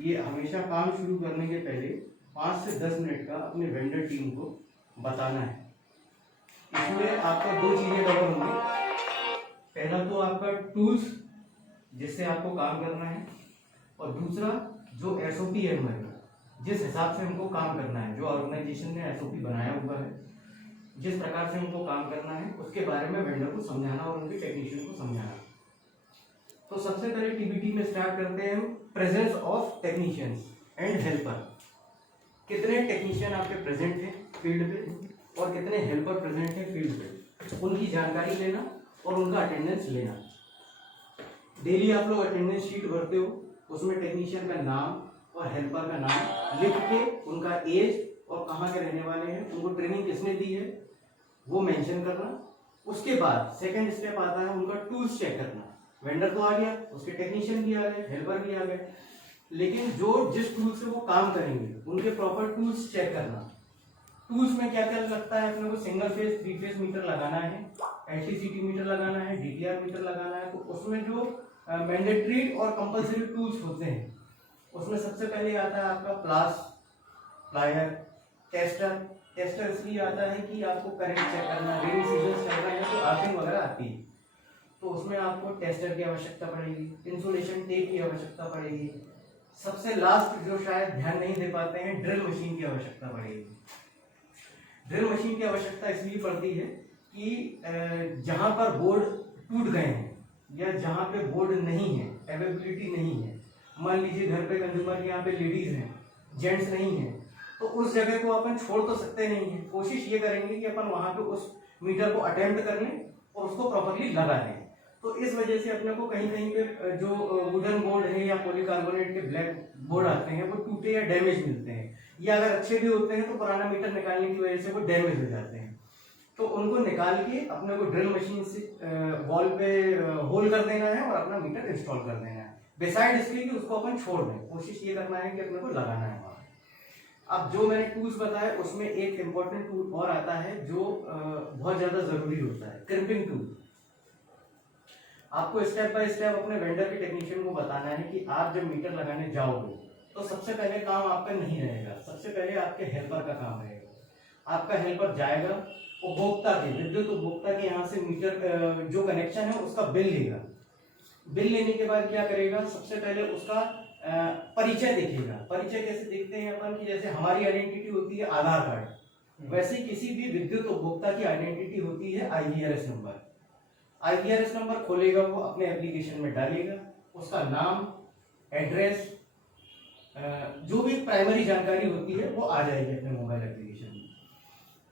ये हमेशा काम शुरू करने के पहले 5 से 10 मिनट का अपने वेंडर टीम को बताना है। इसमें आपका 2 चीजें कवर होंगी। पहला तो आपका टूल्स जिससे आपको काम करना है, और दूसरा जो एसओपी है हमारी, जिस हिसाब से हमको काम करना है, जो ऑर्गेनाइजेशन ने एसओपी बनाया हुआ है, जिस प्रकार से हमको काम करना है, उसके बारे में वेंडर को समझाना और उनके टेक्नीशियन को समझाना। तो सबसे पहले टीबीटी में स्टार्ट करते हैं हम presence of technicians and helper. कितने टेक्नीशियन आपके प्रेजेंट हैं फील्ड पे और कितने हेल्पर प्रेजेंट हैं फील्ड पे, उनकी जानकारी लेना और उनका अटेंडेंस लेना। डेली आप लोग अटेंडेंस शीट भरते हो, उसमें टेक्नीशियन का नाम और हेल्पर का नाम लिख के उनका एज और कहाँ के रहने वाले हैं, उनको ट्रेनिंग किसने दी है, वो मेंशन करना। उसके बाद सेकंड स्टेप आता है उनका टूल्स चेक करना। वेंडर तो आ गया, उसके टेक्नीशियन भी आ गए, हेल्पर भी आ गए, लेकिन जो जिस टूल से वो काम करेंगे उनके प्रॉपर टूल्स चेक करना। टूल्स में क्या क्या लगता है अपने को, सिंगल फेज 3 फेज मीटर लगाना है, एलटीसीटी मीटर लगाना है, डीटीआर मीटर लगाना है। तो उसमें जो मैंडेटरी और कंपलसरी टूल्स होते हैं उसमें सबसे पहले आता है आपका प्लायर, टेस्टर। टेस्टर इसलिए आता है कि आपको करंट चेक करना, रेनी सीजन चल रहा है तो अर्थिंग वगैरह आती है, तो उसमें आपको टेस्टर की आवश्यकता पड़ेगी, इंसुलेशन टेप की आवश्यकता पड़ेगी। सबसे लास्ट जो शायद ध्यान नहीं दे पाते हैं, ड्रिल मशीन की आवश्यकता पड़ेगी। ड्रिल मशीन की आवश्यकता इसलिए पड़ती है कि जहां पर बोर्ड टूट गए हैं या जहां पे बोर्ड नहीं है, अवेलेबिलिटी नहीं है, मान लीजिए घर पे कंज्यूमर के यहाँ पे लेडीज हैं, जेंट्स नहीं है, तो उस जगह को अपन छोड़ तो सकते नहीं है। कोशिश ये करेंगे कि अपन वहां पे उस मीटर को अटेम्प्ट कर लें और उसको प्रॉपरली लगा दें। तो इस वजह से अपने को कहीं कहीं पे जो वुडन बोर्ड है या पॉलीकार्बोनेट के ब्लैक बोर्ड आते हैं वो टूटे या डैमेज मिलते हैं, या अगर अच्छे भी होते हैं तो पुराना मीटर निकालने की वजह से वो डैमेज हो जाते हैं। तो उनको निकाल के अपने को ड्रिल मशीन से वॉल पे होल कर देना है और अपना मीटर इंस्टॉल कर देना है। बिसाइड इसके कि उसको अपन छोड़ दें, कोशिश ये करना है कि अपने को लगाना है। अब जो मैंने टूल्स बताए उसमें एक इम्पोर्टेंट टूल और आता है जो बहुत ज्यादा जरूरी होता है, क्रिम्पिंग टूल। आपको स्टेप बाय स्टेप अपने वेंडर के टेक्नीशियन को बताना है कि आप जब मीटर लगाने जाओगे तो सबसे पहले काम आपका नहीं रहेगा, सबसे पहले आपके हेल्पर का काम रहेगा। आपका हेल्पर जाएगा उपभोक्ता के, विद्युत उपभोक्ता के यहाँ से मीटर जो कनेक्शन है उसका बिल लेगा। बिल लेने के बाद क्या करेगा, सबसे पहले उसका परिचय देखेगा। परिचय कैसे देखते हैं अपन की, जैसे हमारी आइडेंटिटी होती है आधार कार्ड, वैसे किसी भी विद्युत उपभोक्ता की आइडेंटिटी होती है आईवीआरएस नंबर। आईवीआरएस नंबर खोलेगा, वो अपने एप्लीकेशन में डालेगा, उसका नाम, एड्रेस, जो भी प्राइमरी जानकारी होती है वो आ जाएगी अपने मोबाइल एप्लीकेशन में।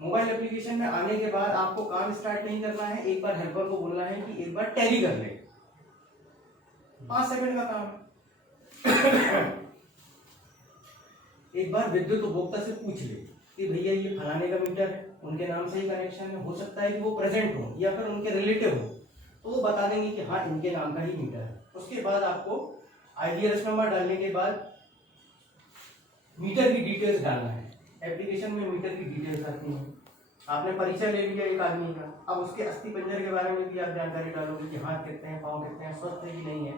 मोबाइल एप्लीकेशन में आने के बाद आपको काम स्टार्ट नहीं करना है, एक बार हेल्पर को बोलना है कि एक बार टैली कर ले, 5 सेकंड का काम। एक बार विद्युत उपभोक्ता से पूछ ले कि भैया ये फलाने का मीटर है, उनके नाम से ही कनेक्शन है, हो सकता है कि वो प्रेजेंट हो या फिर उनके रिलेटिव हो, तो वो बता देंगे कि हाँ इनके नाम का ही मीटर है। उसके बाद आपको आईवीआरएस नंबर डालने के बाद मीटर की डिटेल्स डालना है। एप्लीकेशन में मीटर की डिटेल्स आती हैं। आपने परिचय ले लिया एक आदमी का, अब उसके अस्थि पंजर के बारे में भी आप जानकारी डालोगे कि हाथ कितने हैं, पाँव कितने हैं, स्वस्थ है कि नहीं है,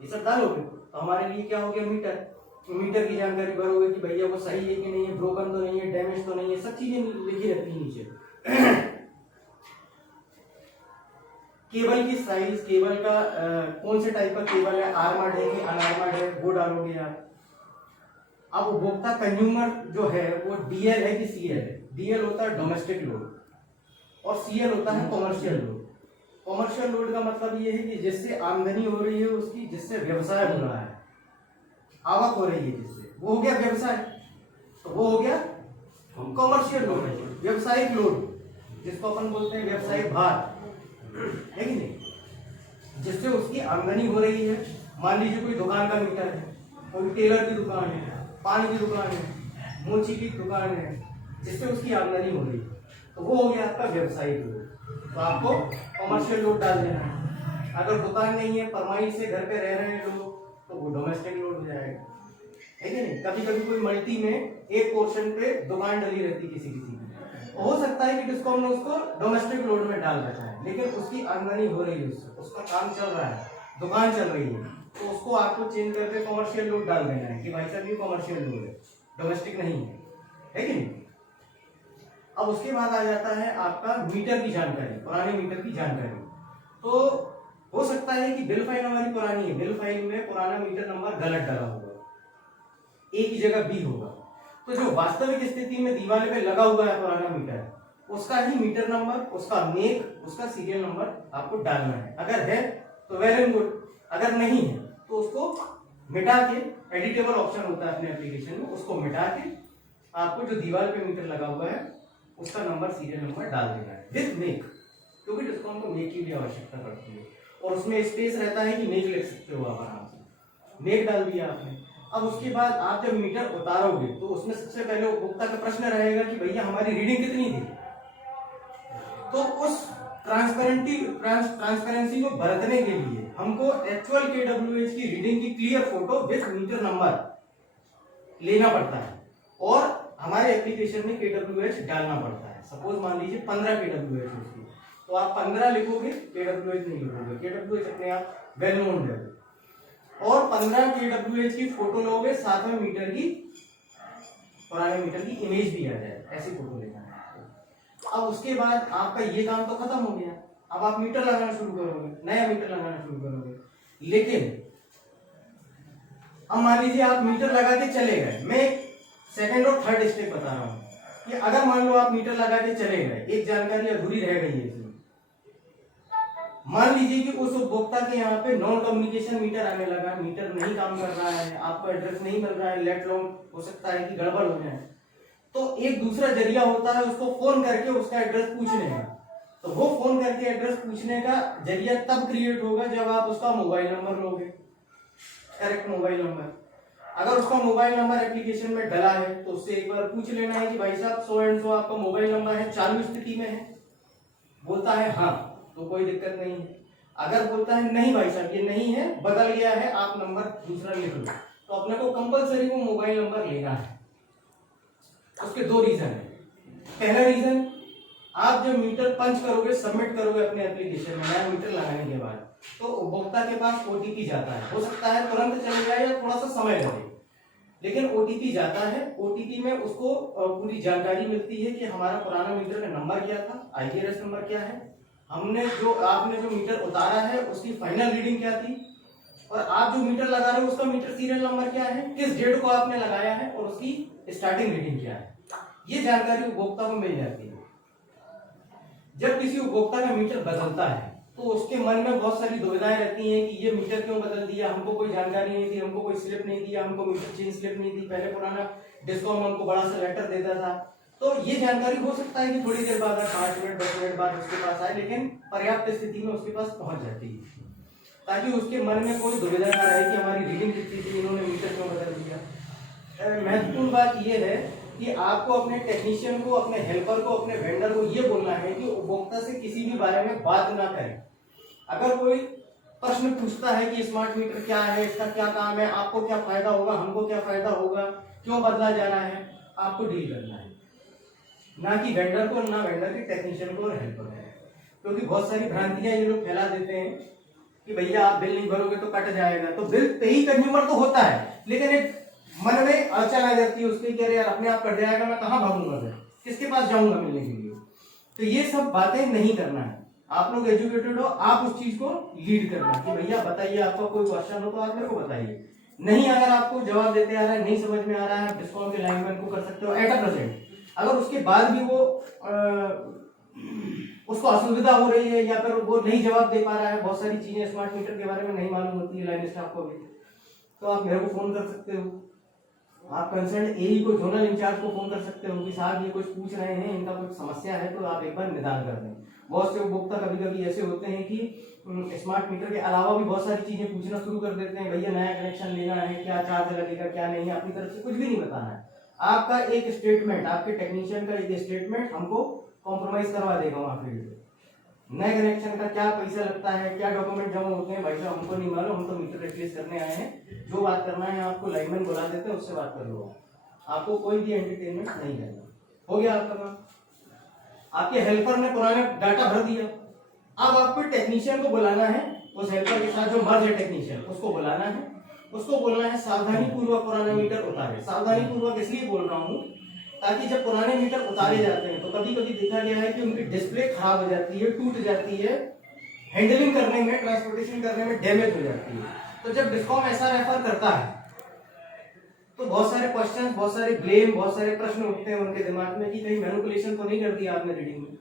ये सब डालोगे तो हमारे लिए क्या हो गया, मीटर। मीटर की जानकारी भरोगे कि भैया वो सही है कि नहीं है, ब्रोकन तो नहीं है, डैमेज तो नहीं है, सब चीजें लिखी रहती है नीचे। केबल की साइज, केबल का कौन से टाइप का केबल है, आर्मर्ड है कि अनआर्मर्ड है, वो डालोगे आप। अब उपभोक्ता कंज्यूमर जो है वो डीएल है कि सीएल है। डीएल होता है डोमेस्टिक लोड और सीएल होता है कॉमर्शियल लोड। कॉमर्शियल लोड का मतलब ये है कि जिससे आमदनी हो रही है उसकी, जिससे व्यवसाय हो रहा है, आवक हो रही है जिससे, वो हो गया व्यवसाय, तो वो हो गया कॉमर्शियल लोड, व्यवसायिक लोड, जिसको अपन बोलते हैं व्यवसायिक भार, है कि नहीं, जिससे उसकी आमदनी हो रही है। मान लीजिए कोई दुकान का मीटर है, कोई टेलर की दुकान है, पानी की दुकान है, मोची की दुकान है, जिससे उसकी आमदनी हो रही है, तो वो हो गया आपका व्यवसायिक लोड। तो आपको कॉमर्शियल लोड डाल देना है। अगर दुकान नहीं है, परमाई से घर पे रह रहे हैं लोग, तो वो डोमेस्टिक लोड हो जाएगा, है कि नहीं। कभी कभी कोई मल्टी में एक पोर्शन पे दुकान डली रहती किसी किसी में, हो सकता है कि डिस्कॉम ने उसको डोमेस्टिक लोड में डाल रखा है, लेकिन उसकी आमदनी हो रही है, उससे उसका काम चल रहा है, दुकान चल रही है, तो उसको आपको चेंज करके कॉमर्शियल लोड डाल देना है कि भाई साहब ये कॉमर्शियल लोड है, डोमेस्टिक नहीं है कि नहीं। अब उसके बाद आ जाता है आपका मीटर की जानकारी, पुराने मीटर की जानकारी। तो हो सकता है कि बिल फाइल हमारी पुरानी है, बिल फाइल में पुराना मीटर नंबर गलत डाला होगा, ए की जगह बी होगा। तो जो वास्तविक स्थिति में दीवार पे लगा हुआ है पुराना मीटर, उसका ही मीटर नंबर, उसका मेक, उसका सीरियल नंबर आपको डालना है। अगर है तो वेल एंड गुड, अगर नहीं है तो उसको मिटा के, एडिटेबल ऑप्शन होता है अपने एप्लीकेशन में, उसको मिटा के आपको जो दीवार पे मीटर लगा हुआ है उसका नंबर, सीरियल नंबर डाल देना है विद मेक, क्योंकि डिस्काउंट को मेक की भी आवश्यकता पड़ती है और उसमें स्पेस रहता है कि मेक लिख सकते हो आप आराम से। मेक डाल दिया आपने। अब उसके बाद आप जब मीटर उतारोगे तो उसमें सबसे पहले उपभोक्ता का प्रश्न रहेगा कि भैया हमारी रीडिंग कितनी थी। तो उस ट्रांसपेरेंसी को बरतने के लिए हमको एक्चुअल KWH की रीडिंग की clear photo with meter number लेना पड़ता है और हमारे एप्लीकेशन में KWH डालना पड़ता है। सपोज मान लीजिए 15 KWH उसकी, तो आप 15 लिखोगे, KWH नहीं लिखोगे, KWH अपने आप वेल नोन है। और 15 KWH की फोटो लोगे, साथ में मीटर की, पुराने मीटर की इमेज भी आ जाए, ऐसी फोटो लेना है। अब उसके बाद आपका ये काम तो खत्म हो गया। अब आप मीटर लगाना शुरू करोगे, नया मीटर लगाना शुरू करोगे। लेकिन अब मान लीजिए आप मीटर लगा के चले गए, मैं सेकंड और थर्ड स्टेप बता रहा हूं कि अगर मान लो आप मीटर लगा के चले गए, एक जानकारी अधूरी रह गई है इसमें। मान लीजिए कि उस उपभोक्ता के यहाँ पे नॉन कम्युनिकेशन मीटर आने लगा, मीटर नहीं काम कर रहा है, आपको एड्रेस नहीं मिल रहा है, लेट लॉन्ग हो सकता है कि गड़बड़ हो जाए, तो एक दूसरा जरिया होता है उसको फोन करके उसका एड्रेस पूछने का। तो वो फोन करके एड्रेस पूछने का जरिया तब क्रिएट होगा जब आप उसका मोबाइल नंबर लोगे, करेक्ट मोबाइल नंबर। अगर उसका मोबाइल नंबर एप्लीकेशन में डला है तो उससे एक बार पूछ लेना है कि भाई साहब सो एंड सो आपका मोबाइल नंबर है, चालू स्थिति में है। बोलता है हाँ, तो कोई दिक्कत नहीं है। अगर बोलता है नहीं भाई साहब ये नहीं है, बदल गया है, आप नंबर दूसरा लिख लो, तो अपने को कंपलसरी वो मोबाइल नंबर लेना है। उसके दो रीजन है। पहला रीजन, आप जब मीटर पंच करोगे, सबमिट करोगे अपने एप्लीकेशन में नया मीटर लगाने के बाद, तो उपभोक्ता के पास ओटीपी जाता है। हो सकता है तुरंत चले जाए या थोड़ा सा समय लगे, लेकिन ओटीपी जाता है। ओटीपी में उसको पूरी जानकारी मिलती है कि हमारा पुराना मीटर का नंबर क्या था, आईजीआरएस नंबर क्या है, हमने जो आपने जो मीटर उतारा है उसकी फाइनल रीडिंग क्या थी, और आप जो मीटर लगा रहे हो उसका मीटर सीरियल नंबर क्या है, किस डेट को आपने लगाया है और उसकी स्टार्टिंग रीडिंग क्या है। ये जानकारी उपभोक्ता को मिल जाती है। जब किसी उपभोक्ता का मीटर बदलता है तो उसके मन में बहुत सारी दुविधाएं रहती हैं कि ये मीटर क्यों बदल दिया, हमको कोई जानकारी नहीं दी, हमको कोई स्लिप नहीं दिया, हमको मीटर चेंज स्लिप नहीं दी, पहले पुराना डिस्कॉम हमको बड़ा सा लेटर देता था। तो ये जानकारी हो सकता है कि थोड़ी देर बाद, 5 मिनट 10 मिनट बाद उसके पास आए, लेकिन पर्याप्त स्थिति में उसके पास पहुंच जाती है, ताकि उसके मन में कोई दुविधा ना रहे कि हमारी रीडिंग कितनी थी, इन्होंने मीटर क्यों बदल दिया। महत्वपूर्ण बात यह है कि आपको अपने टेक्नीशियन को, अपने हेल्पर को, अपने वेंडर को ये बोलना है कि उपभोक्ता से किसी भी बारे में बात ना करें। अगर कोई प्रश्न पूछता है कि स्मार्ट मीटर क्या है, इसका क्या काम है, आपको क्या फायदा होगा, हमको क्या फायदा होगा, क्यों बदला जाना है, आपको डील करना है, ना कि वेंडर को, ना वेंडर के टेक्नीशियन को और हेल्पर को। क्योंकि बहुत सारी भ्रांतियां ये लोग फैला देते हैं कि भैया आप बिल नहीं भरोगे तो कट जाएगा। तो बिल पे ही कंज्यूमर तो होता है, लेकिन एक मन में अड़चन आ जाती है उसकी, कह रहे यार अपने आप कट जाएगा, मैं कहाँ भागूंगा, मैं किसके पास जाऊंगा मिलने के लिए। तो ये सब बातें नहीं करना है। आप लोग एजुकेटेड हो, आप उस चीज को लीड करना कि भैया बताइए, आपका कोई क्वेश्चन हो तो आप मेरे को बताइए। नहीं, अगर आपको जवाब देते आ रहा है, नहीं समझ में आ रहा है, डिस्काउंट के लाइनमैन को कर सकते हो एट अ प्रेजेंट। अगर उसके बाद भी वो उसको असुविधा हो रही है या फिर वो नहीं जवाब दे पा रहा है, बहुत सारी चीजें स्मार्ट मीटर के बारे में नहीं मालूम होती है लाइन स्टाफ को भी, तो आप मेरे को फोन कर सकते हो, आप कंसर्न एई को, जोनल इंचार्ज को फोन कर सकते हो कि साहब ये कुछ पूछ रहे हैं, इनका कुछ समस्या है, तो आप एक बार निदान कर दें। बहुत से उपभोक्ता कभी कभी ऐसे होते हैं कि स्मार्ट मीटर के अलावा भी बहुत सारी चीजें पूछना शुरू कर देते हैं, भैया नया कनेक्शन लेना है, क्या चार्ज लगेगा, क्या नहीं, अपनी तरफ से कुछ भी नहीं बताना है। आपका एक स्टेटमेंट, आपके टेक्नीशियन का एक स्टेटमेंट हमको कॉम्प्रोमाइज करवा देगा वहां फील्ड पे। नए कनेक्शन का क्या पैसा लगता है, क्या डॉक्यूमेंट जमा होते हैं, भाई साहब हमको नहीं मालूम, हम तो मीटर रिप्लेस करने आए हैं, जो बात करना है आपको लाइनमैन बुला देते हैं, उससे बात कर लो, आपको कोई भी एंटरटेनमेंट नहीं करना। हो गया आपका काम। आपके हेल्पर ने पुराना डाटा भर दिया, अब आपको टेक्नीशियन को बुलाना है उस हेल्पर के साथ जो मर्ज है टेक्नीशियन, उसको बुलाना है, उसको बोलना है सावधानी पूर्वक पुराना मीटर उतारे। सावधानी पूर्वक इसलिए बोल रहा हूँ ताकि जब पुराने मीटर उतारे जाते हैं तो कभी कभी देखा गया है कि उनकी डिस्प्ले खराब हो जाती है, टूट जाती है, हैंडलिंग करने में, ट्रांसपोर्टेशन करने में डैमेज हो जाती है। तो जब डिस्कॉम ऐसा रेफर करता है तो बहुत सारे क्वेश्चन, बहुत सारे ब्लेम, बहुत सारे प्रश्न उठते हैं उनके दिमाग में कि कहीं मैनिपुलेशन तो नहीं कर दिया आपने रीडिंग में,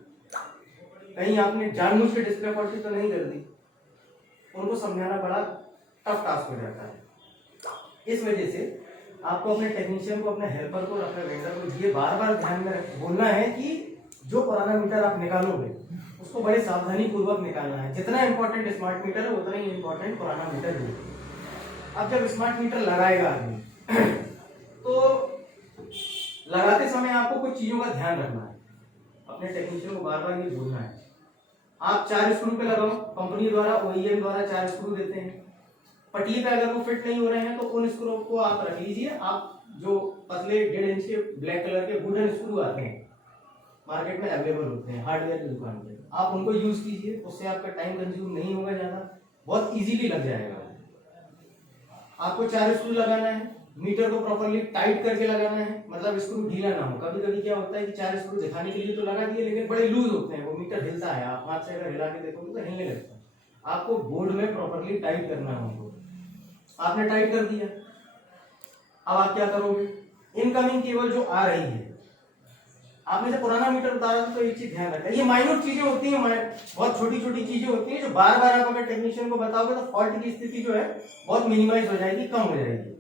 कहीं आपने जानबूझ के डिस्प्ले फॉल्टी तो नहीं कर दी। उनको समझाना बड़ा टफ टास्क हो जाता है। इस वजह से आपको अपने टेक्नीशियन को, अपने हेल्पर को, अपने वेंडर को ये बार बार ध्यान में बोलना है कि जो पुराना मीटर आप निकालोगे उसको बड़े सावधानी पूर्वक निकालना है। जितना इंपॉर्टेंट स्मार्ट मीटर है उतना ही इंपॉर्टेंट पुराना मीटर है। अब जब स्मार्ट मीटर लगाएगा आदमी तो लगाते समय आपको कुछ चीजों का ध्यान रखना है। अपने टेक्नीशियन को बार बार ये बोलना है, आप 4 स्क्रू पे लगाओ, कंपनी द्वारा, ओईएम द्वारा 4 स्क्रू देते हैं। पटिए पे अगर वो फिट नहीं हो रहे हैं तो उन स्क्रू को आप रख लीजिए। आप जो पतले 1.5 इंच के ब्लैक कलर के वुडन स्क्रू आते हैं, मार्केट में अवेलेबल होते हैं हार्डवेयर की दुकान पे, आप उनको यूज कीजिए। उससे आपका टाइम कंज्यूम नहीं होगा ज्यादा, बहुत इजीली लग जाएगा। आपको 4 स्क्रू लगाना है, मीटर को प्रॉपर्ली टाइट करके लगाना है, मतलब स्क्रू ढीला ना हो। कभी कभी क्या होता है कि 4 स्क्रू दिखाने के लिए तो लगा दिए लेकिन बड़े लूज होते हैं, वो मीटर हिलता है, आप हाथ से अगर हिला के देखोगे तो हिलने लगता है। आपको बोर्ड में प्रॉपर्ली टाइट करना है उनको। आपने टाइट कर दिया, अब आप क्या करोगे, इनकमिंग केबल जो आ रही है, आपने जब पुराना मीटर उतारा था तो एक चीज ध्यान रखना, ये माइनर चीजें होती हैं, बहुत छोटी छोटी चीजें होती हैं जो बार बार आप अगर टेक्नीशियन को बताओगे तो फॉल्ट की स्थिति जो है बहुत मिनिमाइज हो जाएगी, कम हो जाएगी।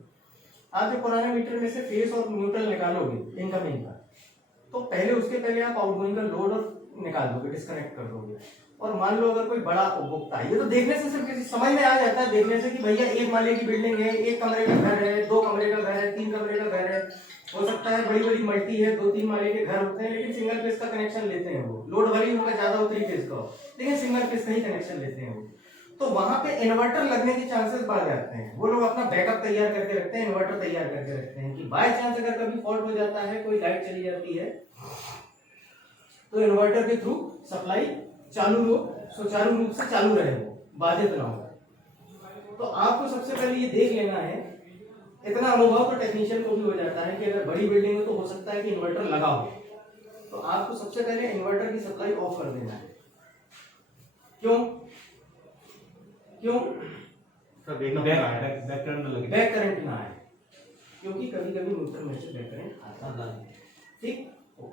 आप जो पुराने मीटर में से फेस और न्यूट्रल निकालोगे इनकमिंग का, तो उसके पहले आप आउटगोइंग का लोड और निकाल दोगे, डिस्कनेक्ट कर दोगे। और मान लो अगर कोई बड़ा उपभोक्ता है, ये तो देखने से सिर्फ समझ में आ जाता है, देखने से कि भैया 1 माले की बिल्डिंग है, 1 कमरे का घर है, 2 कमरे का घर है, 3 कमरे का घर है, हो सकता है बड़ी बड़ी मल्टी है, 2-3 माले के घर होते हैं लेकिन सिंगल फेस का कनेक्शन लेते हैं वो, लोड भले ही उनका ज्यादा हो 3 फेस का हो लेकिन सिंगल फेस का ही कनेक्शन लेते हैं वो। तो वहां पे इन्वर्टर लगने के चांसेस बढ़ जाते हैं। वो लोग अपना बैकअप तैयार करके रखते हैं, इन्वर्टर तैयार करके रखते हैं कि बाय चांस अगर कभी फॉल्ट हो जाता है, कोई लाइट चली जाती है तो इन्वर्टर के थ्रू सप्लाई चालू हो, सुचारू रूप से चालू रहे, वो बाधित ना हो। तो आपको सबसे पहले ये देख लेना है, इतना अनुभव तो टेक्नीशियन को भी हो जाता है कि अगर बड़ी बिल्डिंग हो तो हो सकता है कि इन्वर्टर लगा हो, तो आपको सबसे पहले इन्वर्टर की सप्लाई ऑफ कर देना है। क्यों? बैक करंट ना आए, क्योंकि कभी कभी न्यूट्रल में से बैक करंट आता है। ठीक,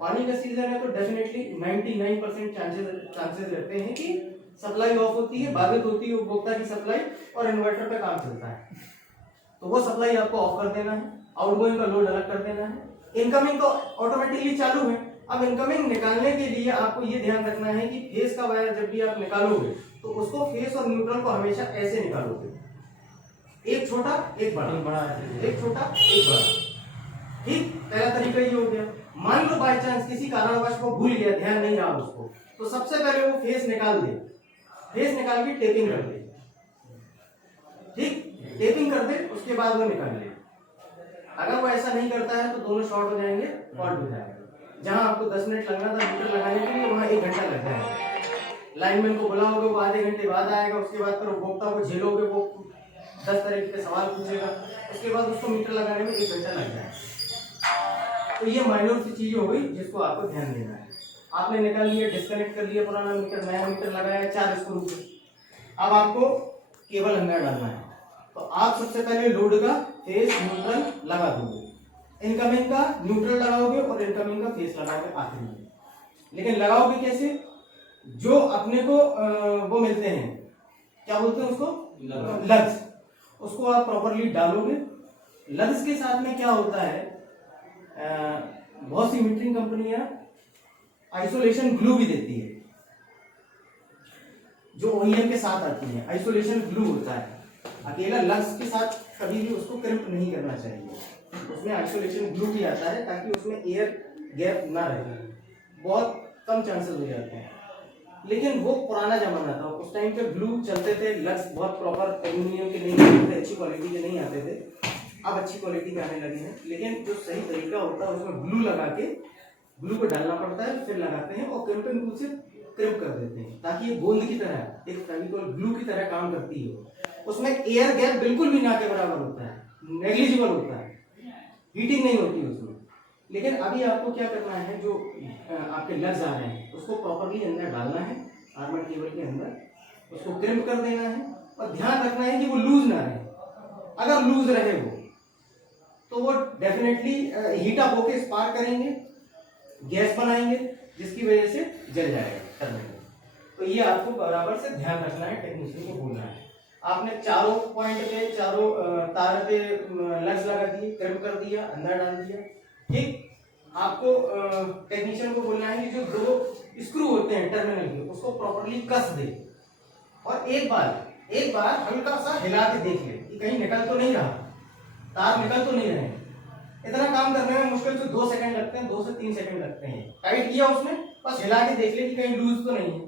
पानी का सीजन है तो डेफिनेटली 99% चांसेस रहते हैं कि सप्लाई ऑफ होती है, बाधित होती है उपभोक्ता की सप्लाई और इन्वर्टर पे काम चलता है, तो वो सप्लाई आपको ऑफ कर देना है, आउटगोइंग का लोड अलग कर देना है। इनकमिंग तो ऑटोमेटिकली चालू है। अब इनकमिंग निकालने के लिए आपको ये ध्यान रखना है कि फेस का वायर जब भी आप निकालोगे तो उसको फेस और न्यूट्रल को हमेशा ऐसे निकालोगे, एक छोटा एक बड़ा, एक छोटा एक बड़ा। ठीक, पहला तरीका ये हो गया। मान लो बाय चांस किसी कारणवश वो भूल गया, ध्यान नहीं रहा उसको, तो सबसे पहले वो फेस निकाल दे, फेस निकाल के टेपिंग कर दे। ठीक, टेपिंग कर दे, उसके बाद वो निकाल ले। अगर वो ऐसा नहीं करता है तो दोनों शॉर्ट हो जाएंगे, फॉल्ट हो जाएगा। जहां आपको 10 मिनट लगना था मीटर लगाने के लिए, वहां 1 घंटा लग जाएगा। लाइनमैन को बुलाओगे, वो आधे घंटे बाद आएगा, उसके बाद फिर उपभोक्ता को झेलोगे, वो 10 तरह के सवाल पूछेगा, उसके बाद उसको मीटर लगाने में 1 घंटा लग जाएगा। तो ये माइनर सी चीज हो गई जिसको आपको ध्यान देना है। आपने निकाल लिया, डिस्कनेक्ट कर लिया पुराना मीटर, नया मीटर लगाया 4 स्क्रू पे। अब आपको केबल अंदर डालना है, तो आप सबसे पहले लोड का फेस न्यूट्रल लगा दोगे, इनकमिंग का न्यूट्रल लगाओगे और इनकमिंग का फेस लगाओगे आखिरी में। लेकिन लगाओगे कैसे? जो अपने को वो मिलते हैं, क्या बोलते हैं उसको, लग्स, उसको आप प्रॉपर्ली डालोगे। लग्स के साथ में क्या होता है, बहुत सी मीटरिंग कंपनियां आइसोलेशन ग्लू भी देती है, जो ओईएम के साथ आती है, आइसोलेशन ग्लू होता है। अकेला लग्स के साथ कभी भी उसको क्रिम्प नहीं करना चाहिए, उसमें आइसोलेशन ग्लू भी आता है ताकि उसमें एयर गैप ना रहे, बहुत कम चांसेस हो जाते हैं। लेकिन वो पुराना जमाना था, उस टाइम पे ग्लू चलते थे, लग्स बहुत प्रॉपर एल्यूमिनियम के नहीं आते थे, अच्छी क्वालिटी के नहीं आते थे, अब अच्छी क्वालिटी के आने लगे हैं। लेकिन जो सही तरीका होता है उसमें ग्लू लगा के, ग्लू को डालना पड़ता है, फिर लगाते हैं और क्रिम्पिंग टूल से क्रिप कर देते हैं ताकि ये गोंद की तरह, एक फेविकोल ग्लू की तरह काम करती है। उसमें एयर गैप बिल्कुल भी ना के बराबर होता है, नेग्लिजिबल होता है, हीटिंग नहीं होती उसमें। लेकिन अभी आपको क्या करना है, जो आपके लग्स आ रहे हैं उसको प्रॉपरली अंदर डालना है आर्मर्ड केबल के अंदर, उसको क्रिम्प कर देना है और ध्यान रखना है कि वो लूज ना रहे। अगर लूज रहे वो तो वो डेफिनेटली हीट अप होकर स्पार्क करेंगे, गैस बनाएंगे, जिसकी वजह से जल जाएगा टर्मिनल। तो ये आपको बराबर से ध्यान रखना है, टेक्नीशियन को बोलना है। आपने चारों पॉइंट पे, चारों तार पे लग्स लगा दिए, क्रिम्प कर दिया, अंदर डाल दिया, ठीक। आपको टेक्नीशियन को बोलना है कि जो दो स्क्रू होते हैं टर्मिनल के उसको प्रॉपरली कस दे और एक बार हल्का सा हिला के देख ले कि कहीं निकल तो नहीं रहा, तार निकल तो नहीं रहे। इतना काम करने में मुश्किल से 2 सेकंड लगते हैं, 2 से 3 सेकंड लगते हैं। टाइट किया उसमें, बस हिला के देख ले कि कहीं लूज तो नहीं है।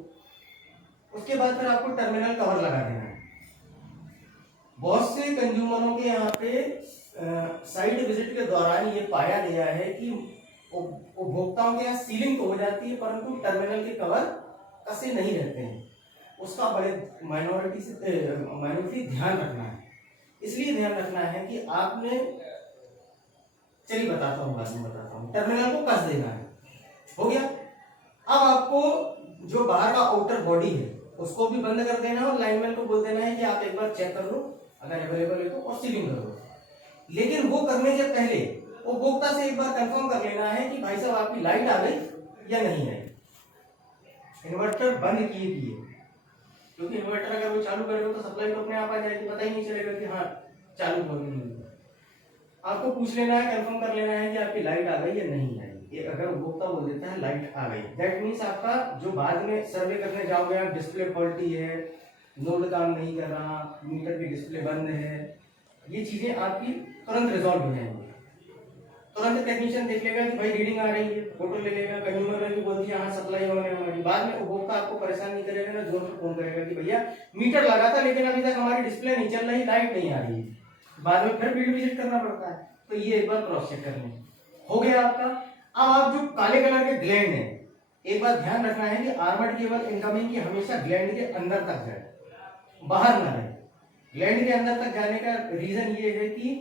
उसके बाद फिर आपको टर्मिनल कवर लगा देना है। बहुत से कंज्यूमरों के यहाँ पे साइट विजिट के दौरान ये पाया गया है कि उपभोक्ताओं के यहाँ सीलिंग तो हो जाती है परंतु टर्मिनल के कवर कसे नहीं रहते हैं। उसका बड़े माइनॉरिटी ध्यान रखना है। इसलिए ध्यान रखना है कि आपने, चलिए बताता हूँ, बाद में बताता हूँ। टर्मिनल को कस देना है, हो गया। अब आपको जो बाहर का आउटर बॉडी है उसको भी बंद कर देना है और लाइनमैन को बोल देना है कि आप एक बार चेक कर लो अगर अवेलेबल है तो, और सीलिंग कर लो। लेकिन वो करने के पहले उपभोक्ता से एक बार कंफर्म कर लेना है कि भाई साहब आपकी लाइट आ गई या नहीं आई। इन्वर्टर बंद किए, क्योंकि इन्वर्टर अगर वो चालू करेगा तो सप्लाई तो अपने आप आ जाएगी, पता ही नहीं चलेगा कि हाँ चालू हो गई। आपको पूछ लेना है, कंफर्म कर लेना है कि आपकी लाइट आ गई या नहीं आई। अगर उपभोक्ता बोल देता है लाइट आ गई, दैट मीन्स आपका जो बाद में सर्वे करने जाओगे आप, डिस्प्ले फॉल्टी है, नोड काम नहीं कर रहा, मीटर की डिस्प्ले बंद है, ये चीजें आपकी तुरंत रिजॉल्व हो जाएंगी। तुरंत टेक्नीशियन देख लेगा कि भाई रीडिंग आ रही है, फोटो ले लेगा, कंज्यूमर ने भी बोल दिया हाँ सप्लाई होने हमारी। बाद में उपभोक्ता आपको परेशान नहीं करेगा ना, जोर से फोन करेगा कि भैया मीटर लगा था लेकिन अभी तक हमारी डिस्प्ले नहीं चल रही, लाइट नहीं आ रही है। बाद में फिर फील्ड विजिट करना पड़ता है। तो ये एक बार क्रॉस चेक करना हो गया आपका। अब आप जो काले कलर के ग्लैंड है, एक बात ध्यान रखना है कि आर्मर्ड केबल इनकमिंग की हमेशा ग्लैंड के अंदर तक जाए, बाहर ना रहे। ग्लैंड के अंदर तक जाने का रीजन ये है कि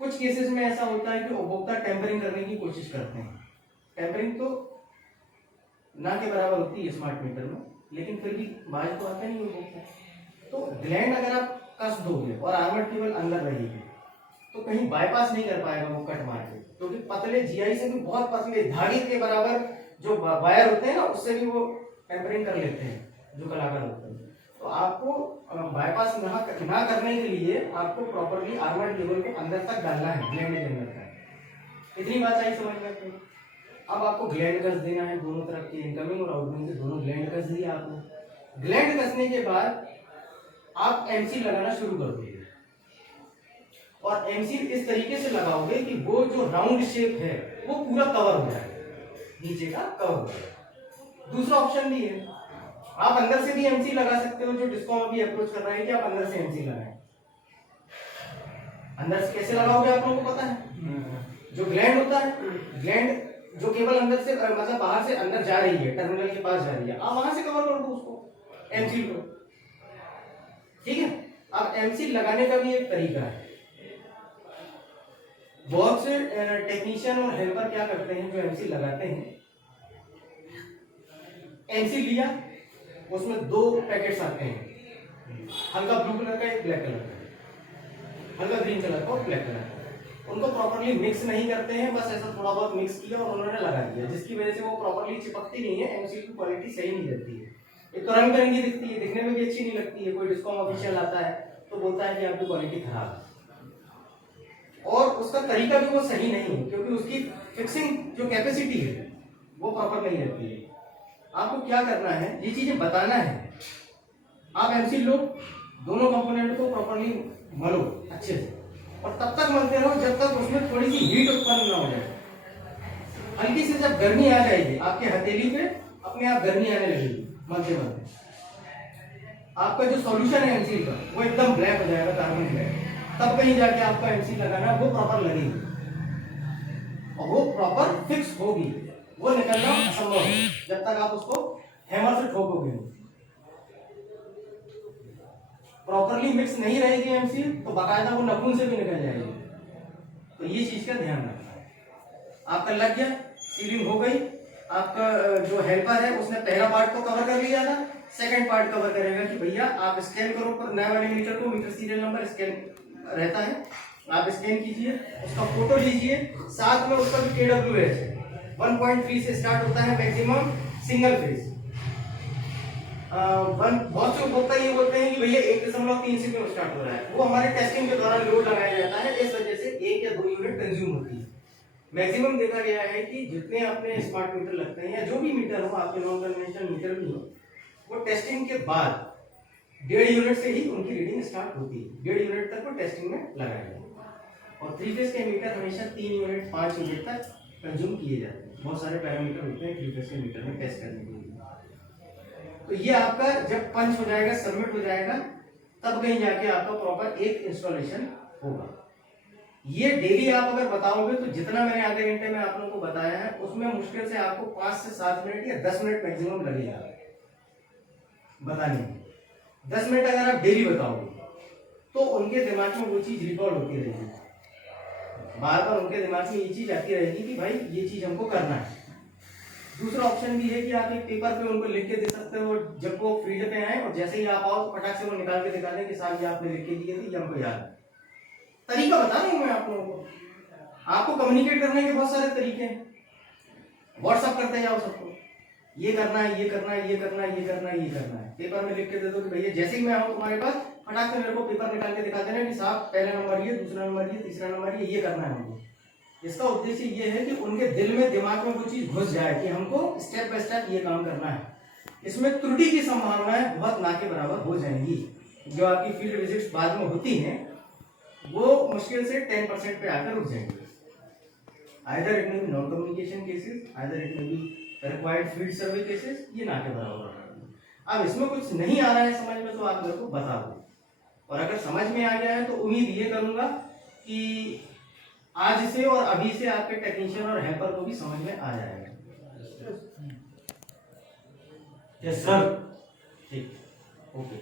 कुछ केसेस में ऐसा होता है कि उपभोक्ता टेम्परिंग करने की कोशिश करते हैं। टेम्परिंग तो ना के बराबर होती है स्मार्ट मीटर में, लेकिन फिर भी बाहर तो आता नहीं उपभोक्ता। तो ग्लैंड अगर आप कस दोगे और आर्मर्ड केबल अंदर रहेगी तो कहीं बाईपास नहीं कर पाएगा वो कट मार के, क्योंकि पतले जीआई से भी बहुत पतले धागे के बराबर जो वायर होते हैं ना, उससे भी वो टेम्परिंग कर लेते हैं जो कलाकार होते हैं। तो आपको बाईपास ना करने के लिए आपको प्रॉपर्ली आर्मर्ड केबल को अंदर तक डालना है, ग्लैंड के अंदर तक। इतनी बात आई समझ में आपको? अब आपको ग्लैंड कस देना है, दोनों तरफ की इनकमिंग और आउटगोइंग के दोनों ग्लैंड कस दिया आपने। ग्लैंड कसने के बाद आप एमसी लगाना शुरू कर दोगे और एमसी इस तरीके से लगाओगे कि वो जो राउंड शेप है वो पूरा कवर हो जाए, नीचे का कवर हो जाए। दूसरा ऑप्शन भी है, आप अंदर से भी एमसी लगा सकते हो, जो डिस्कॉम अभी अप्रोच कर रहा है कि आप अंदर से एमसी लगाएं। अंदर से कैसे लगाओगे आप लोगों को पता है? जो ग्लैंड होता है, ग्लैंड जो केबल अंदर से मतलब बाहर से अंदर जा रही है, टर्मिनल के पास जा रही है, आप वहां से कवर कर दो उसको, एमसी को। ठीक है। अब एमसी लगाने का भी एक तरीका है। बहुत से टेक्नीशियन और हेल्पर क्या करते हैं, जो एमसी लगाते हैं, एमसी लिया, उसमें 2 पैकेट्स आते हैं, हल्का ब्लू कलर का, एक ब्लैक कलर का, हल्का ग्रीन कलर का और ब्लैक कलर का। उनको प्रॉपर्ली मिक्स नहीं करते हैं, बस ऐसा थोड़ा बहुत मिक्स किया और उन्होंने लगा दिया, जिसकी वजह से वो प्रॉपर्ली चिपकती नहीं है, एमसी की क्वालिटी सही नहीं रहती है। एक तो रंग बिरंगी दिखती है, दिखने में भी अच्छी नहीं लगती है। कोई डिस्कॉम ऑफिशियल आता है तो बोलता है कि आपकी क्वालिटी खराब है, और उसका तरीका भी वो सही नहीं है, क्योंकि उसकी फिक्सिंग जो कैपेसिटी है वो प्रॉपर नहीं रहती है। आपको क्या करना है, ये चीजें बताना है। आप एमसी लो, दोनों कंपोनेंट को प्रॉपर्ली मलो अच्छे से, और तब तक मलते रहो जब तक उसमें थोड़ी सी हीट उत्पन्न ना हो जाए। हल्की से जब गर्मी आ जाएगी आपके हथेली पे, अपने आप गर्मी आने लगेगी मलते मलते, आपका जो सॉल्यूशन है एमसी का वो एकदम ब्लैक हो जाएगा, कार्बन ब्लैक। तब कहीं जाके आपका एमसी लगाना वो प्रॉपर लगेगी और वो प्रॉपर फिक्स होगी। वो निकलना असंभव है जब तक आप उसको हैमर से ठोकोगे नहीं। प्रॉपरली मिक्स नहीं रहेगी एमसील तो बाकायदा वो नखून से भी निकल जाएगी। तो ये चीज का ध्यान रखना है। आपका लग गया, सीलिंग हो गई। आपका जो हेल्पर है उसने पहला पार्ट तो कवर कर लिया था, सेकंड पार्ट कवर करेगा कि भैया आप स्कैन करो पर नए वाले मीटर को, मीटर सीरियल नंबर स्कैन रहता है, आप स्कैन कीजिए, उसका फोटो लीजिए, साथ में उसका भी KWH है 1.3 से स्टार्ट होता है मैक्सिमम सिंगल फेज। बहुत से उपभोक्ता ये बोलते हैं कि भैया 1.3 से क्यों स्टार्ट हो रहा है, वो हमारे टेस्टिंग के दौरान लोड लगाया जाता है, इस वजह से 1 या 2 यूनिट कंज्यूम होती है। मैक्सिमम देखा गया है कि जितने अपने स्मार्ट मीटर लगते हैं या जो भी मीटर हो, आपके नॉन कन्वेंशनल मीटर भी हो, वो टेस्टिंग के बाद 1.5 यूनिट से ही उनकी रीडिंग स्टार्ट होती है। 1.5 यूनिट तक वो टेस्टिंग में लगाया जाता है। और 3 फेज के मीटर हमेशा 3 यूनिट 5 यूनिट तक कंज्यूम किए जाते हैं। बहुत सारे पैरामीटर होते हैं 3 फेज के मीटर में टेस्ट करने के लिए। तो ये आपका जब पंच हो जाएगा, सबमिट हो जाएगा, तब कहीं जाके आपका प्रॉपर एक इंस्टॉलेशन होगा। ये डेली आप अगर बताओगे तो जितना मैंने आधे घंटे में आप लोगों को बताया है उसमें मुश्किल से आपको 5 से 7 मिनट या 10 मिनट मैक्सिमम लगेगा बताने में। 10 मिनट अगर आप डेली बताओगे तो उनके दिमाग में वो चीज रिकॉर्ड होती रहेगी, बार बार उनके दिमाग में ये चीज आती रहेगी कि भाई ये चीज हमको करना है। दूसरा ऑप्शन भी है कि आप एक पेपर पे उनको लिख के दे सकते हो, जब वो फील्ड पे आए और जैसे ही आप आओ तो फटाक से वो निकाल के दिखा दें कि साहब ये आपने लिख के दिए थे, ये हमको याद है। तरीका बता रहा हूं मैं आप लोगों को। आपको कम्युनिकेट करने के बहुत सारे तरीके हैं, व्हाट्सअप करते जाओ सबको, ये करना है, ये करना है, ये करना है, ये करना है, ये करना है। पेपर में लिख के दे दो कि भैया जैसे ही मैं आऊँ तुम्हारे पास फटाक से मेरे को पेपर निकाल के दिखा देना कि साहब पहला नंबर ये, दूसरा नंबर ये, तीसरा नंबर ये करना है हमको। इसका उद्देश्य ये है कि उनके दिल में, दिमाग में वो चीज घुस जाए कि हमको स्टेप बाय स्टेप ये काम करना है। इसमें त्रुटि की संभावनाएं बहुत ना के बराबर हो जाएंगी। जो आपकी फील्ड विजिट्स बाद में होती हैं वो मुश्किल से 10% पे आकर रुक जाएंगे। Either it may be non communication cases, either it may be required field survey cases, ये ना के बराबर हो रहा है। अब इसमें कुछ नहीं आ रहा है समझ में तो आप मेरे को बता दो, और अगर समझ में आ गया है तो उम्मीद ये करूंगा कि आज से और अभी से आपके टेक्नीशियन और हेल्पर को भी समझ में आ जाएगा। Yes sir. ठीक, ओके।